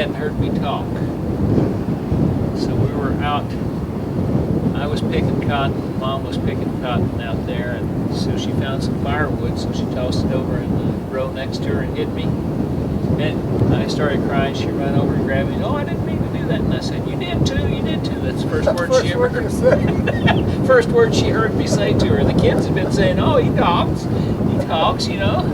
hadn't heard me talk. So we were out. I was picking cotton, Mom was picking cotton out there, and so she found some firewood, so she tossed it over in the row next to her and hit me. And I started crying. She ran over and grabbed me. Oh, I didn't mean to do that. And I said, you did too, you did too. That's the first word she ever heard. First word she heard me say to her. The kids had been saying, oh, he talks, you know.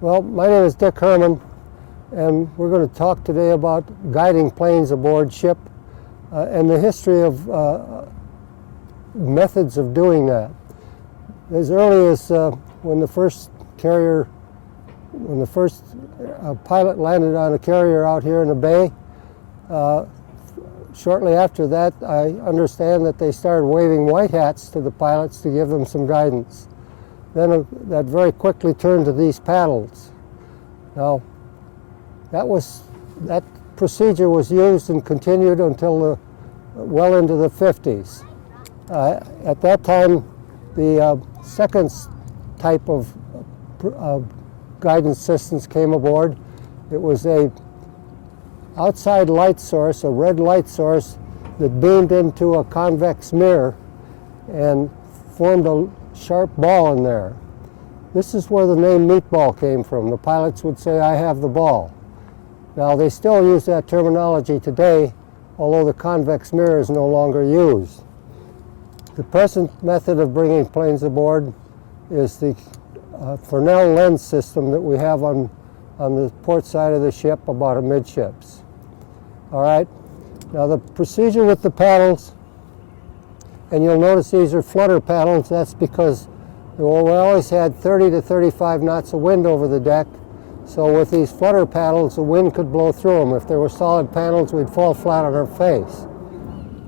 Well, my name is Dick Herman, and we're going to talk today about guiding planes aboard ship and the history of methods of doing that. As early as when the first pilot landed on a carrier out here in the bay, shortly after that, I understand that they started waving white hats to the pilots to give them some guidance. Then that very quickly turned to these paddles. Now, that procedure was used and continued until well into the 50s. At that time, the second type of guidance systems came aboard. It was a outside light source, a red light source that beamed into a convex mirror and formed a sharp ball in there. This is where the name meatball came from. The pilots would say, I have the ball. Now, they still use that terminology today, although the convex mirror is no longer used. The present method of bringing planes aboard is the Fresnel lens system that we have on the port side of the ship about amidships. All right, now the procedure with the paddles, and you'll notice these are flutter paddles. That's because we always had 30 to 35 knots of wind over the deck. So with these flutter paddles, the wind could blow through them. If they were solid panels, we'd fall flat on our face.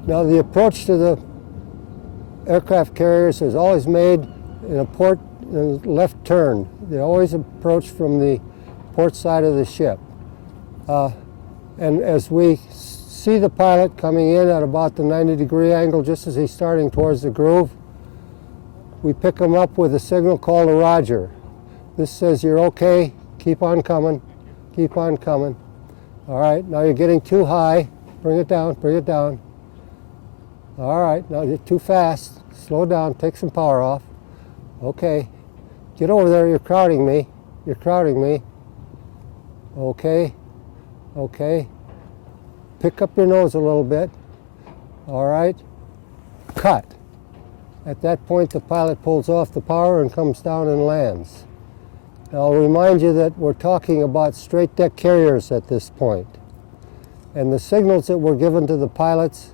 Now the approach to the aircraft carriers is always made in a port left turn. They always approach from the port side of the ship. And as we see the pilot coming in at about the 90-degree angle, just as he's starting towards the groove, we pick him up with a signal called a Roger. This says, you're okay, keep on coming, keep on coming. All right, now you're getting too high, bring it down, bring it down. All right, now you're too fast. Slow down, take some power off. Okay, get over there, you're crowding me. You're crowding me. Okay, okay. Pick up your nose a little bit. All right, cut. At that point, the pilot pulls off the power and comes down and lands. Now, I'll remind you that we're talking about straight deck carriers at this point. And the signals that were given to the pilots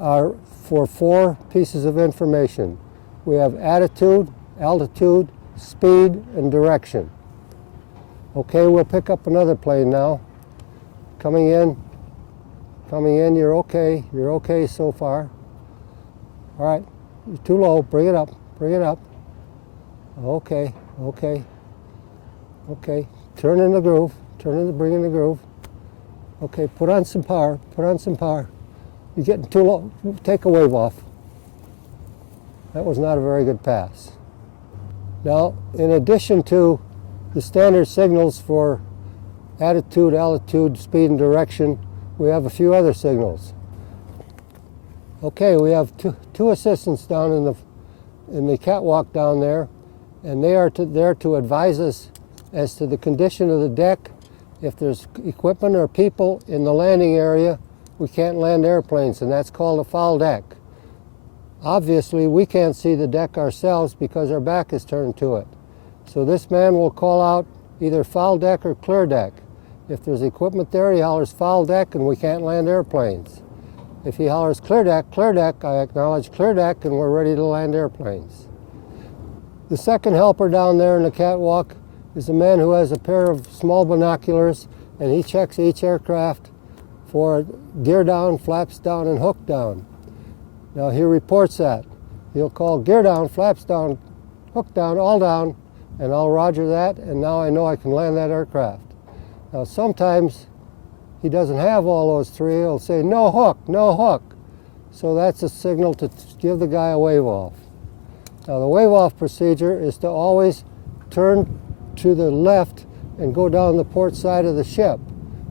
are for 4 pieces of information. We have attitude, altitude, speed, and direction. Okay, we'll pick up another plane now. Coming in, you're okay so far. All right, you're too low, bring it up, bring it up. Okay, okay, okay, turn in the groove, bring in the groove. Okay, put on some power, put on some power. You're getting too low, take a wave off. That was not a very good pass. Now, in addition to the standard signals for attitude, altitude, speed, and direction, we have a few other signals. Okay, we have two assistants down in the catwalk down there, and they are there to advise us as to the condition of the deck. If there's equipment or people in the landing area, we can't land airplanes, and that's called a foul deck. Obviously, we can't see the deck ourselves because our back is turned to it. So this man will call out either foul deck or clear deck. If there's equipment there, he hollers foul deck and we can't land airplanes. If he hollers clear deck, I acknowledge clear deck and we're ready to land airplanes. The second helper down there in the catwalk is a man who has a pair of small binoculars, and he checks each aircraft for gear down, flaps down, and hook down. Now he reports that. He'll call gear down, flaps down, hook down, all down, and I'll roger that, and now I know I can land that aircraft. Now sometimes he doesn't have all those 3. He'll say no hook, no hook. So that's a signal to give the guy a wave off. Now the wave off procedure is to always turn to the left and go down the port side of the ship.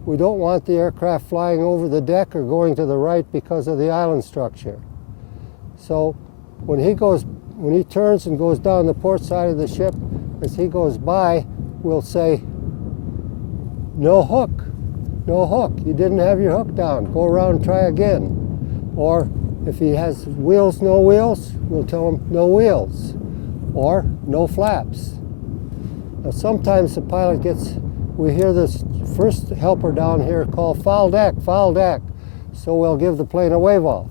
We don't want the aircraft flying over the deck or going to the right because of the island structure. So when he turns and goes down the port side of the ship, as he goes by, we'll say, no hook, no hook. You didn't have your hook down. Go around and try again. Or if he has wheels, no wheels, we'll tell him no wheels. Or no flaps. Now sometimes the pilot we hear this first helper down here call foul deck, foul deck. So we'll give the plane a wave off.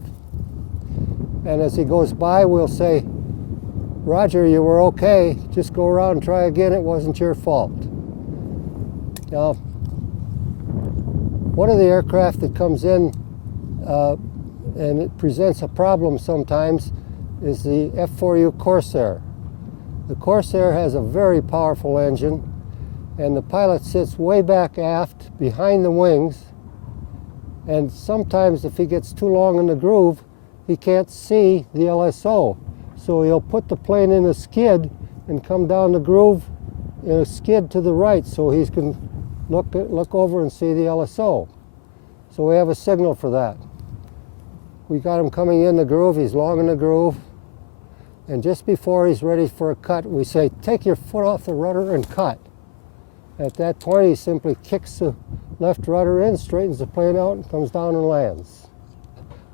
And as he goes by, we'll say, Roger, you were okay. Just go around and try again. It wasn't your fault. Now, one of the aircraft that comes in and it presents a problem sometimes is the F-4U Corsair. The Corsair has a very powerful engine, and the pilot sits way back aft behind the wings, and sometimes if he gets too long in the groove, he can't see the LSO. So he'll put the plane in a skid and come down the groove in a skid to the right so he can look over and see the LSO. So we have a signal for that. We got him coming in the groove, he's long in the groove, and just before he's ready for a cut, we say, take your foot off the rudder and cut. At that point, he simply kicks the left rudder in, straightens the plane out, and comes down and lands.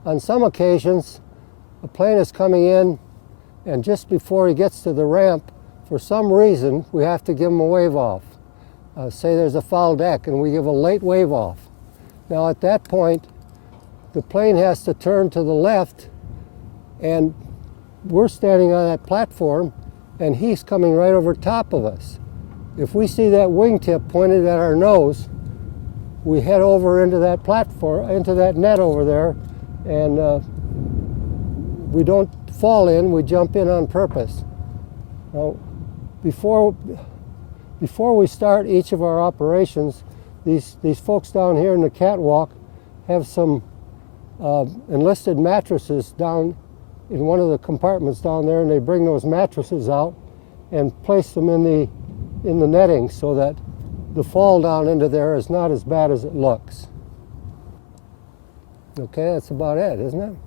On some occasions, a plane is coming in, and just before he gets to the ramp, for some reason, we have to give him a wave off. Say there's a foul deck, and we give a late wave off. Now at that point, the plane has to turn to the left, and we're standing on that platform, and he's coming right over top of us. If we see that wingtip pointed at our nose, we head over into that platform, into that net over there, and we don't fall in, we jump in on purpose. Now, before we start each of our operations, these folks down here in the catwalk have some enlisted mattresses down in one of the compartments down there, and they bring those mattresses out and place them in the netting so that the fall down into there is not as bad as it looks. Okay, that's about it, isn't it?